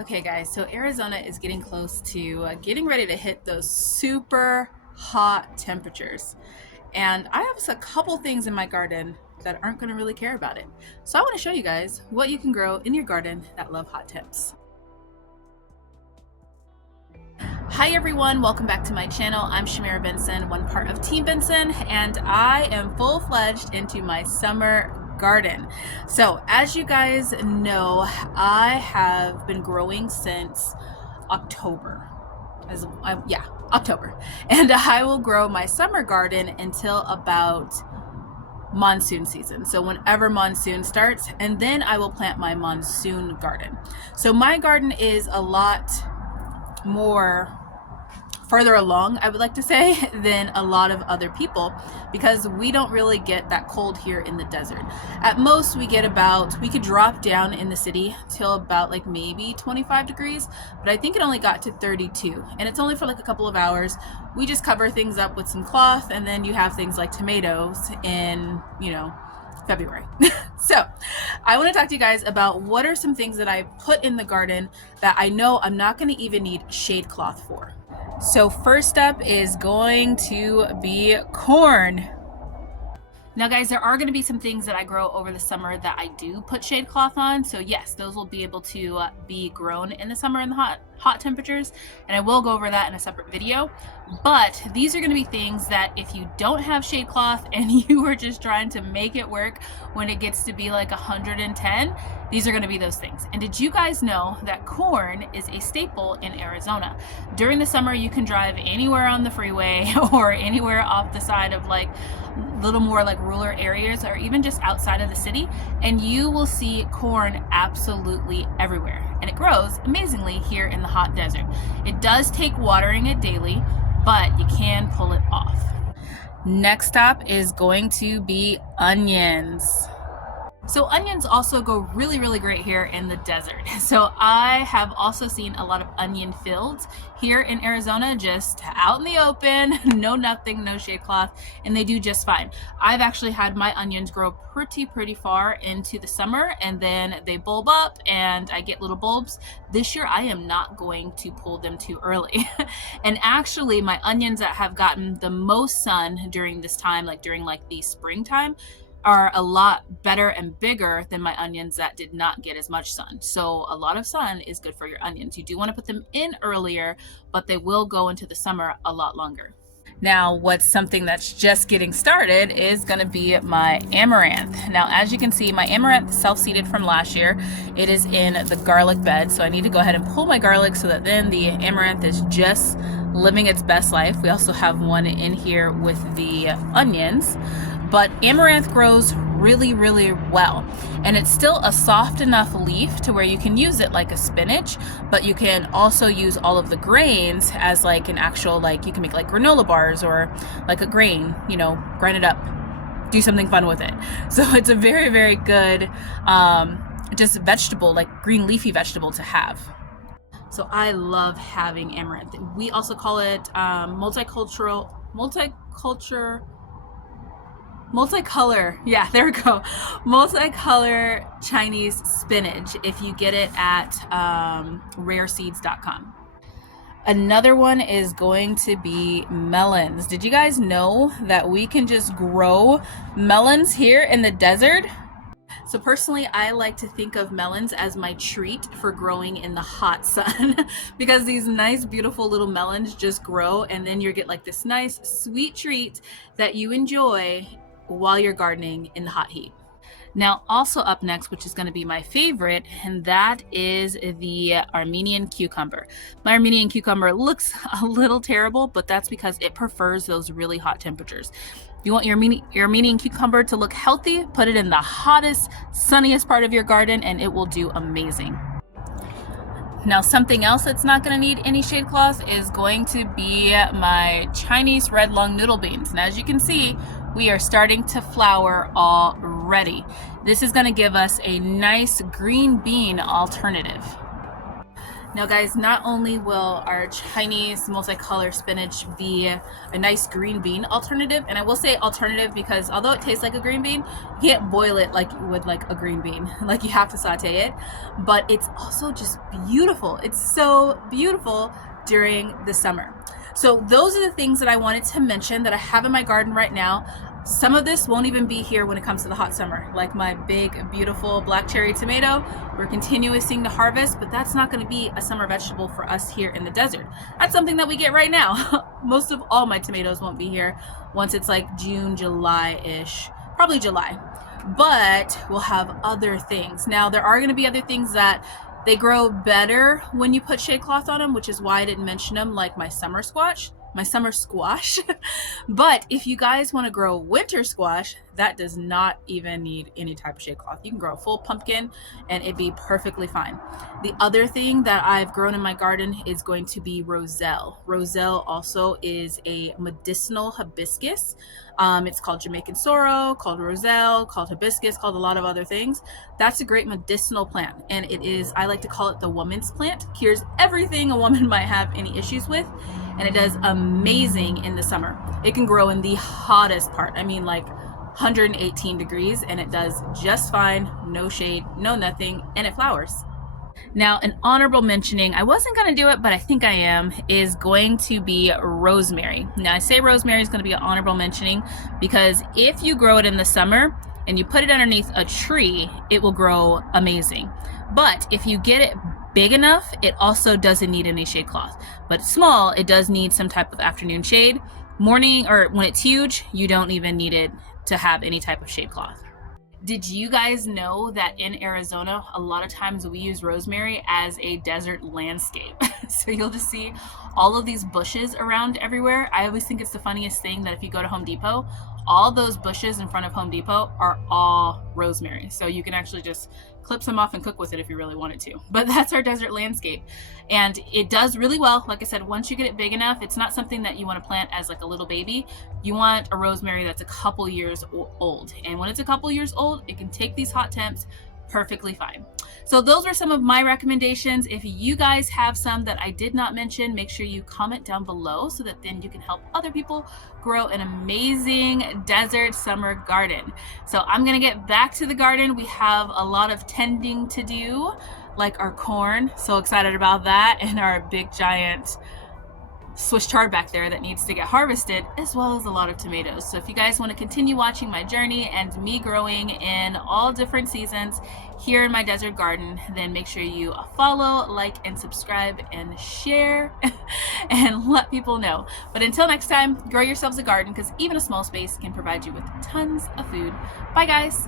Okay guys, so Arizona is getting close to getting ready to hit those super hot temperatures. And I have a couple things in my garden that aren't going to really care about it. So I want to show you guys what you can grow in your garden that love hot temps. Hi everyone, welcome back to my channel. I'm Shamira Benson, one part of Team Benson, and I am full-fledged into my summer garden. So as you guys know, I have been growing since October. October. And I will grow my summer garden until about monsoon season. So whenever monsoon starts, and then I will plant my monsoon garden. So my garden is a lot more further along, I would like to say, than a lot of other people, because we don't really get that cold here in the desert. At most we could drop down in the city till about like maybe 25 degrees, but I think it only got to 32, and it's only for like a couple of hours. We just cover things up with some cloth, and then you have things like tomatoes in, February. So I want to talk to you guys about what are some things that I put in the garden that I know I'm not going to even need shade cloth for. So first up is going to be corn. Now guys, there are going to be some things that I grow over the summer that I do put shade cloth on. So yes, those will be able to be grown in the summer in the hot temperatures, and I will go over that in a separate video. But these are going to be things that if you don't have shade cloth and you are just trying to make it work when it gets to be like 110, these are going to be those things. And did you guys know that corn is a staple in Arizona? During the summer, you can drive anywhere on the freeway or anywhere off the side of like little more like rural areas, or even just outside of the city, and you will see corn absolutely everywhere. And it grows amazingly here in the hot desert. It does take watering it daily, but you can pull it off. Next up is going to be onions. So onions also go really, really great here in the desert. So I have also seen a lot of onion fields here in Arizona, just out in the open, nothing, no shade cloth, and they do just fine. I've actually had my onions grow pretty far into the summer, and then they bulb up and I get little bulbs. This year I am not going to pull them too early. And actually my onions that have gotten the most sun during this time, like during like the springtime, are a lot better and bigger than my onions that did not get as much sun. So a lot of sun is good for your onions. You do want to put them in earlier, but they will go into the summer a lot longer. Now, what's something that's just getting started is going to be my amaranth. Now, as you can see, my amaranth self-seeded from last year. It is in the garlic bed, so I need to go ahead and pull my garlic so that then the amaranth is just living its best life. We also have one in here with the onions. But amaranth grows really well, and it's still a soft enough leaf to where you can use it like a spinach, but you can also use all of the grains as like an actual, like you can make like granola bars or like a grain, grind it up, do something fun with it. So it's a very good just vegetable, like green leafy vegetable to have. So I love having amaranth. We also call it multicolor, yeah, there we go. Multicolor Chinese spinach if you get it at rareseeds.com. Another one is going to be melons. Did you guys know that we can just grow melons here in the desert? So personally, I like to think of melons as my treat for growing in the hot sun because these nice, beautiful little melons just grow, and then you get like this nice, sweet treat that you enjoy while you're gardening in the hot heat. Now, also up next, which is going to be my favorite, and that is the Armenian cucumber. My Armenian cucumber looks a little terrible, but that's because it prefers those really hot temperatures. You want your Armenian cucumber to look healthy, put it in the hottest, sunniest part of your garden, and it will do amazing. Now, something else that's not going to need any shade cloth is going to be my Chinese red lung noodle beans. And as you can see, we are starting to flower already. This is going to give us a nice green bean alternative. Now guys, not only will our Chinese multicolor spinach be a nice green bean alternative, and I will say alternative because although it tastes like a green bean, you can't boil it like you would like a green bean. Like you have to saute it, but it's also just beautiful. It's so beautiful during the summer. So those are the things that I wanted to mention that I have in my garden right now. Some of this won't even be here when it comes to the hot summer, like my big, beautiful black cherry tomato. We're continuing to harvest, but that's not gonna be a summer vegetable for us here in the desert. That's something that we get right now. Most of all my tomatoes won't be here once it's like June, July-ish, probably July. But we'll have other things. Now, there are gonna be other things that they grow better when you put shade cloth on them, which is why I didn't mention them, like my summer squash. But if you guys want to grow winter squash, that does not even need any type of shade cloth. You can grow a full pumpkin and it'd be perfectly fine. The other thing that I've grown in my garden is going to be roselle. Roselle also is a medicinal hibiscus. It's called Jamaican sorrel, called roselle, called hibiscus, called a lot of other things. That's a great medicinal plant, and it is, I like to call it the woman's plant. Cures everything a woman might have any issues with, and it does amazing in the summer. It can grow in the hottest part. I mean, like 118 degrees, and it does just fine. No shade, no nothing, and it flowers. Now, an honorable mentioning, I wasn't going to do it, but I think I am, is going to be rosemary. Now, I say rosemary is going to be an honorable mentioning because if you grow it in the summer and you put it underneath a tree, it will grow amazing. But if you get it big enough, it also doesn't need any shade cloth. But small, it does need some type of afternoon shade. Morning, or when it's huge, you don't even need it to have any type of shade cloth. Did you guys know that in Arizona, a lot of times we use rosemary as a desert landscape? So you'll just see all of these bushes around everywhere. I always think it's the funniest thing that if you go to Home Depot, all those bushes in front of Home Depot are all rosemary. So you can actually just clip some off and cook with it if you really wanted to. But that's our desert landscape. And it does really well. Like I said, once you get it big enough, it's not something that you want to plant as like a little baby. You want a rosemary that's a couple years old. And when it's a couple years old, it can take these hot temps perfectly fine. So those were some of my recommendations. If you guys have some that I did not mention, make sure you comment down below so that then you can help other people grow an amazing desert summer garden. So I'm gonna get back to the garden. We have a lot of tending to do, like our corn. So excited about that, and our big giant Swiss chard back there that needs to get harvested, as well as a lot of tomatoes. So if you guys want to continue watching my journey and me growing in all different seasons here in my desert garden, then make sure you follow, like, and subscribe and share and let people know. But until next time, grow yourselves a garden, because even a small space can provide you with tons of food. Bye guys.